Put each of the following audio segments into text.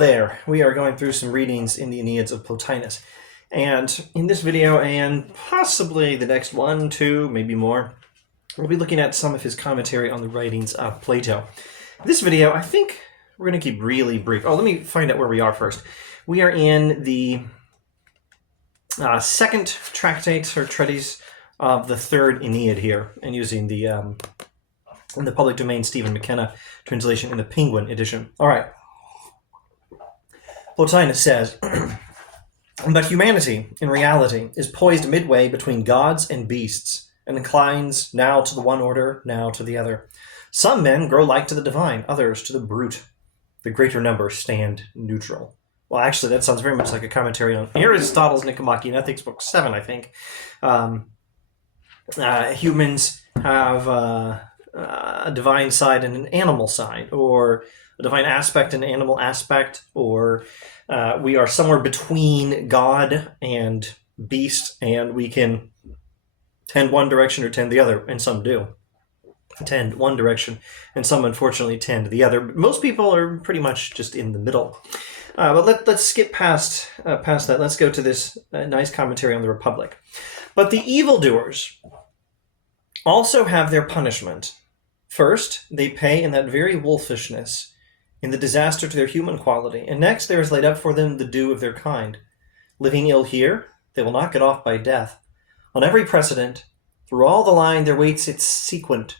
there, we are going through some readings in the Aeneids of Plotinus. And in this video, and possibly the next one, two, maybe more, we'll be looking at some of his commentary on the writings of Plato. This video, I think we're going to keep really brief. Oh, let me find out where we are first. We are in the second tractate or treatise of the third Aeneid here, and using the in the public domain Stephen McKenna translation in the Penguin edition. All right. Plotinus says, but humanity, in reality, is poised midway between gods and beasts, and inclines now to the one order, now to the other. Some men grow like to the divine, others to the brute. The greater number stand neutral. Well, actually, that sounds very much like a commentary on Aristotle's Nicomachean Ethics, Book 7, I think. Humans have a divine side and an animal side, or a divine aspect and an animal aspect, or we are somewhere between God and beast, and we can tend one direction or tend the other, and some do tend one direction, and some unfortunately tend the other. But most people are pretty much just in the middle. But let's skip past that. Let's go to this nice commentary on the Republic. But the evildoers also have their punishment. First, they pay in that very wolfishness, in the disaster to their human quality, and next there is laid up for them the due of their kind. Living ill here, they will not get off by death. On every precedent, through all the line there waits its subsequent,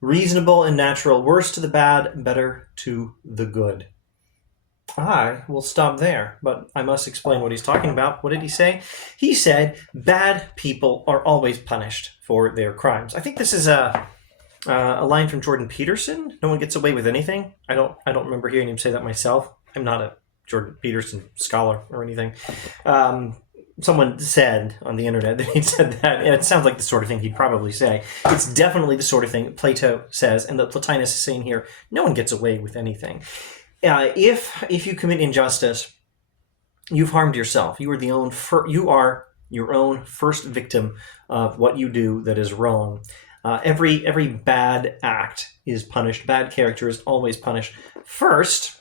reasonable and natural, worse to the bad, better to the good. I will stop there, but I must explain what he's talking about. What did he say? He said, bad people are always punished for their crimes. I think this is a line from Jordan Peterson. No one gets away with anything. I don't remember hearing him say that myself. I'm not a Jordan Peterson scholar or anything. Someone said on the internet that he said that, and it sounds like the sort of thing he'd probably say. It's definitely the sort of thing Plato says, and that Plotinus is saying here, no one gets away with anything. If you commit injustice, you've harmed yourself. You are your own first victim of what you do that is wrong. Every bad act is punished. Bad character is always punished. First,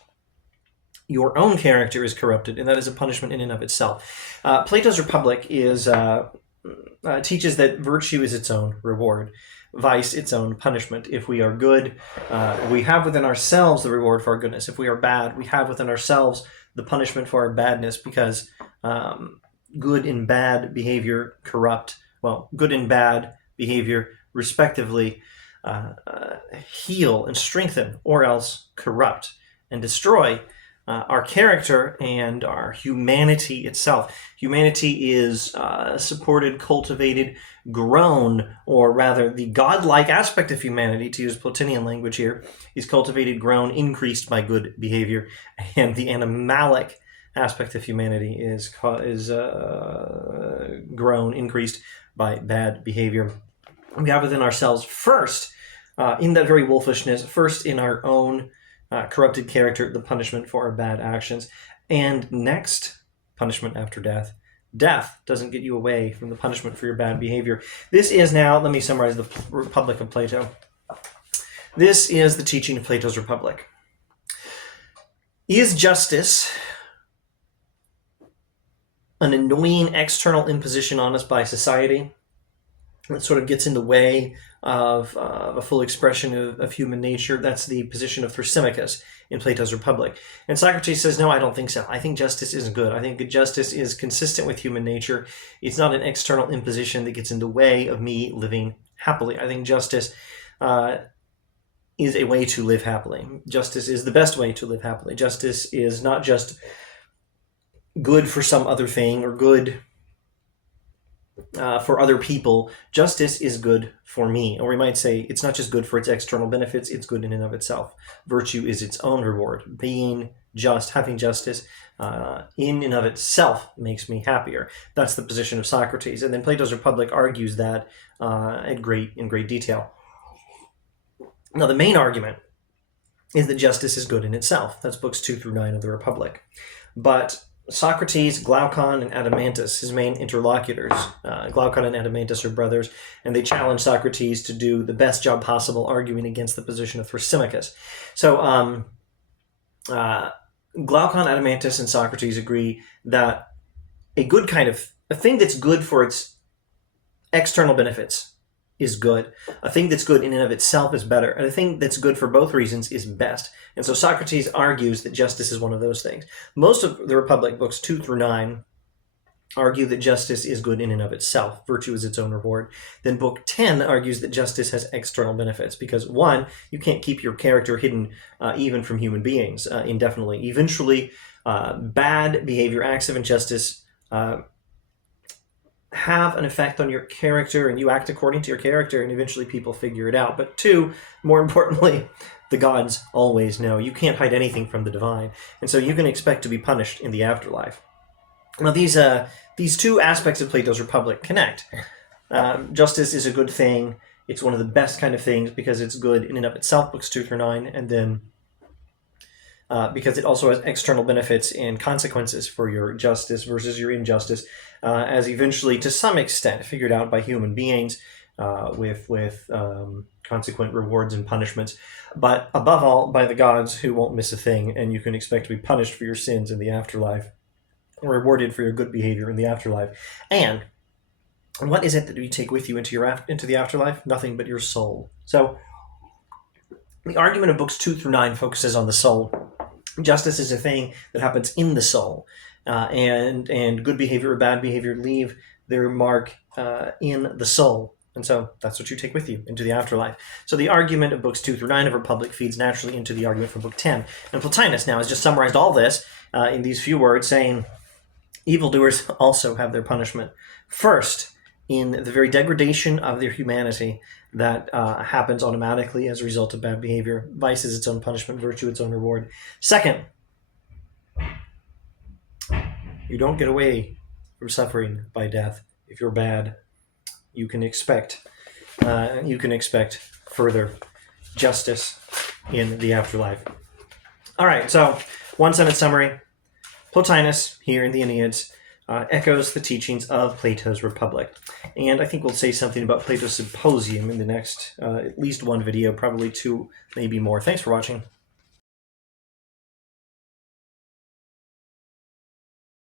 your own character is corrupted, and that is a punishment in and of itself. Plato's Republic teaches that virtue is its own reward, vice its own punishment. If we are good, we have within ourselves the reward for our goodness. If we are bad, we have within ourselves the punishment for our badness, because good and bad behavior corrupt. Well, good and bad behavior respectively heal and strengthen, or else corrupt and destroy our character and our humanity itself. Humanity is supported, cultivated, grown, or rather the godlike aspect of humanity, to use Plotinian language here, is cultivated, grown, increased by good behavior, and the animalic aspect of humanity is grown, increased by bad behavior. We have within ourselves first, in that very wolfishness, first in our own corrupted character, the punishment for our bad actions, and next, punishment after death. Death doesn't get you away from the punishment for your bad behavior. This is now, let me summarize the Republic of Plato. This is the teaching of Plato's Republic. Is justice an annoying external imposition on us by society that sort of gets in the way of a full expression of human nature? That's the position of Thrasymachus in Plato's Republic. And Socrates says, no, I don't think so. I think justice is good. I think that justice is consistent with human nature. It's not an external imposition that gets in the way of me living happily. I think justice is a way to live happily. Justice is the best way to live happily. Justice is not just good for some other thing or good for other people. Justice is good for me. Or we might say it's not just good for its external benefits, it's good in and of itself. Virtue is its own reward. Being just, having justice in and of itself makes me happier. That's the position of Socrates. And then Plato's Republic argues that in great detail. Now, the main argument is that justice is good in itself. That's books 2 through 9 of the Republic. But Socrates, Glaucon, and Adeimantus, his main interlocutors. Glaucon and Adeimantus are brothers, and they challenge Socrates to do the best job possible arguing against the position of Thrasymachus. So Glaucon, Adeimantus, and Socrates agree that a thing that's good for its external benefits is good. A thing that's good in and of itself is better. And a thing that's good for both reasons is best. And so Socrates argues that justice is one of those things. Most of the Republic, books 2 through 9, argue that justice is good in and of itself. Virtue is its own reward. Then book 10 argues that justice has external benefits because, one, you can't keep your character hidden even from human beings indefinitely. Eventually, bad behavior, acts of injustice, have an effect on your character, and you act according to your character, and eventually people figure it out. But two, more importantly, the gods always know. You can't hide anything from the divine, and so you can expect to be punished in the afterlife. Now, these two aspects of Plato's Republic connect. Justice is a good thing. It's one of the best kind of things because it's good in and of itself, books 2 through 9, and then because it also has external benefits and consequences for your justice versus your injustice, as eventually, to some extent, figured out by human beings with consequent rewards and punishments, but above all, by the gods who won't miss a thing, and you can expect to be punished for your sins in the afterlife, rewarded for your good behavior in the afterlife. And what is it that you take with you into the afterlife? Nothing but your soul. So the argument of books 2 through 9 focuses on the soul. Justice is a thing that happens in the soul, and good behavior or bad behavior leave their mark in the soul. And so that's what you take with you into the afterlife. So the argument of books 2 through 9 of Republic feeds naturally into the argument from book 10. And Plotinus now has just summarized all this in these few words, saying, evildoers also have their punishment. First, in the very degradation of their humanity that happens automatically as a result of bad behavior. Vice is its own punishment, virtue its own reward. Second, you don't get away from suffering by death. If you're bad, you can expect further justice in the afterlife. All right, so one sentence summary. Plotinus, here in the Enneads, echoes the teachings of Plato's Republic. And I think we'll say something about Plato's Symposium in the next at least one video, probably two, maybe more. Thanks for watching.